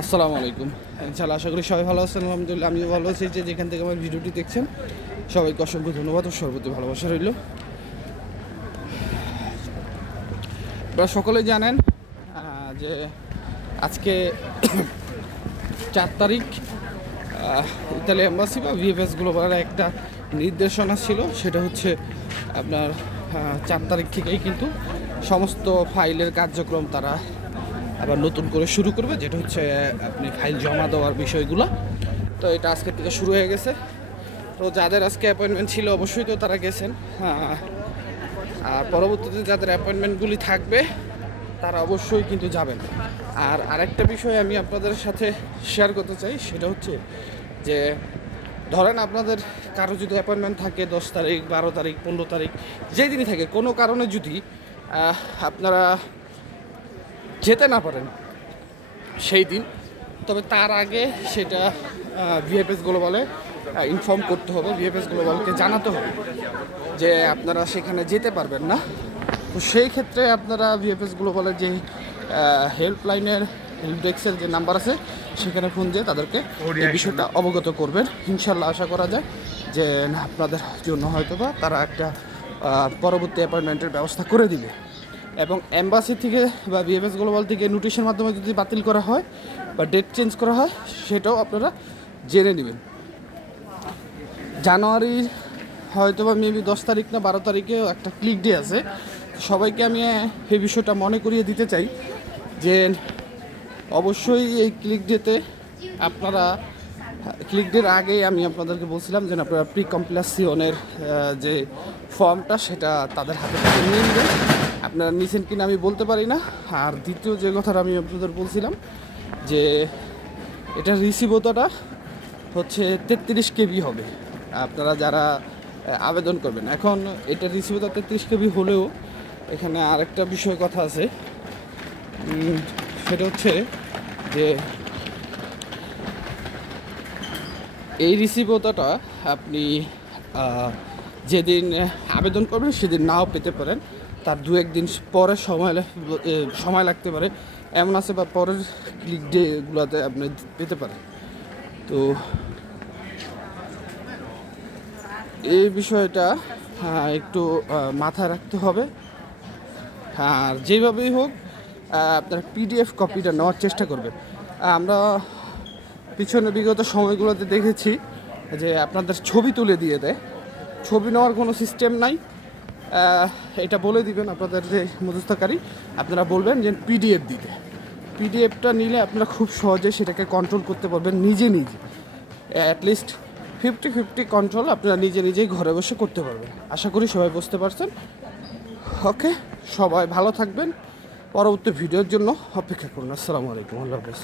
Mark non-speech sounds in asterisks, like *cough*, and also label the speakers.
Speaker 1: আসসালামু আলাইকুম। ইনশাআল্লাহ আশা করি সবাই ভালো আছেন, আলহামদুলিল্লাহ আমিও ভালো আছি। যে যেখান থেকে আমার ভিডিওটি দেখছেন, সবাইকে অসংখ্য ধন্যবাদ ও সর্বতি ভালোবাসা রইল। আপনারা সকলেই জানেন যে আজকে *coughs* চার তারিখ ইতালি এম্বাসি বা ভিএফএস গ্লোবালের একটা নির্দেশনা ছিল, সেটা হচ্ছে আপনার চার তারিখ থেকেই কিন্তু সমস্ত ফাইলের কার্যক্রম তারা আবার নতুন করে শুরু করবে যেটা হচ্ছে আপনি ফাইল জমা দেওয়ার বিষয়গুলো। তো এটা আজকের থেকে শুরু হয়ে গেছে। তো যাদের আজকে অ্যাপয়েন্টমেন্ট ছিল অবশ্যই তো তারা গেছেন। আহ, আর পরবর্তীতে যাদের অ্যাপয়েন্টমেন্টগুলি থাকবে তারা অবশ্যই কিন্তু যাবেন। আর আরেকটা বিষয় আমি আপনাদের সাথে শেয়ার করতে চাই সেটা হচ্ছে যে ধরেন আপনাদের কারও যদি অ্যাপয়েন্টমেন্ট থাকে দশ তারিখ বারো তারিখ পনেরো তারিখ যেই দিনই থাকে কোনো কারণে যদি আপনারা যেতে না পারেন। সেই দিন। তবে তার আগে সেটা ভিএফএস গ্লোবালে ইনফর্ম করতে হবে। ভিএফএস গ্লোবালকে জানাতে হবে যে আপনারা সেখানে যেতে পারবেন না। তো সেই ক্ষেত্রে আপনারা ভিএফএস গ্লোবালের যে হেল্পলাইনের হেল্প ডেস্কের যে নাম্বার আছে সেখানে ফোন দিয়ে তাদেরকে এই বিষয়টা অবগত করবেন। ইনশাল্লাহ আশা করা যায় যে আপনাদের জন্য হয়তো বা তারা একটা পরবর্তী অ্যাপয়েন্টমেন্টের ব্যবস্থা করে দিবে। এবং এম্বাসি থেকে বা বিএফএস গ্লোবাল থেকে নোটিশের মাধ্যমে যদি বাতিল করা হয় বা ডেট চেঞ্জ করা হয়, সেটাও আপনারা জেনে নেবেন। জানুয়ারির হয়তো বা মেবি দশ তারিখ না বারো তারিখে একটা ক্লিক ডে আছে। সবাইকে আমি এই বিষয়টা মনে করিয়ে দিতে চাই যে অবশ্যই এই ক্লিক ডেতে আপনারা ক্লিক ডের আগেই আমি আপনাদেরকে বলছিলাম যে আপনারা প্রি কমপ্লাসিয়নের যে ফর্মটা সেটা তাদের হাতে নিয়ে নেবেন। আপনারা নিছেন কিনা আমি বলতে পারি না। আর দ্বিতীয় যে কথাটা আমি আপনাদের বলছিলাম, যে এটার রিসিভতাটা হচ্ছে তেত্রিশ কেবি হবে। আপনারা যারা আবেদন করবেন। এখন এটা রিসিভতা তেত্রিশ কেবি হলেও এখানে আরেকটা বিষয় কথা আছে। সেটা হচ্ছে যে এই রিসিভতাটা আপনি যেদিন আবেদন করবেন, সেদিন নাও পেতে পারেন। তার দু একদিন পরে সময় সময় লাগতে পারে। এমন আছে বা পরের ক্লিক ডেগুলোতে আপনি পেতে পারেন। তো এই বিষয়টা হ্যাঁ, একটু মাথায় রাখতে হবে। আর যেভাবেই হোক আপনার পিডিএফ কপিটা নেওয়ার চেষ্টা করবেন। আহ, আমরা পিছনে বিগত সময়গুলোতে দেখেছি যে আপনাদের ছবি তুলে দিয়ে দেয়। ছবি নেওয়ার কোনো সিস্টেম নাই। এটা বলে দিবেন আপনাদের যে মধ্যস্থকারী আপনারা বলবেন যে পিডিএফ দিতে। পিডিএফটা নিলে আপনারা খুব সহজে সেটাকে কন্ট্রোল করতে পারবেন নিজে নিজে। অ্যাটলিস্ট ফিফটি ফিফটি কন্ট্রোল আপনারা নিজে নিজেই ঘরে বসে করতে পারবেন। আশা করি সবাই বুঝতে পারছেন। ওকে, সবাই ভালো থাকবেন। পরবর্তী ভিডিওর জন্য অপেক্ষা করুন। আসসালামু আলাইকুম, আল্লাহ হাফেজ।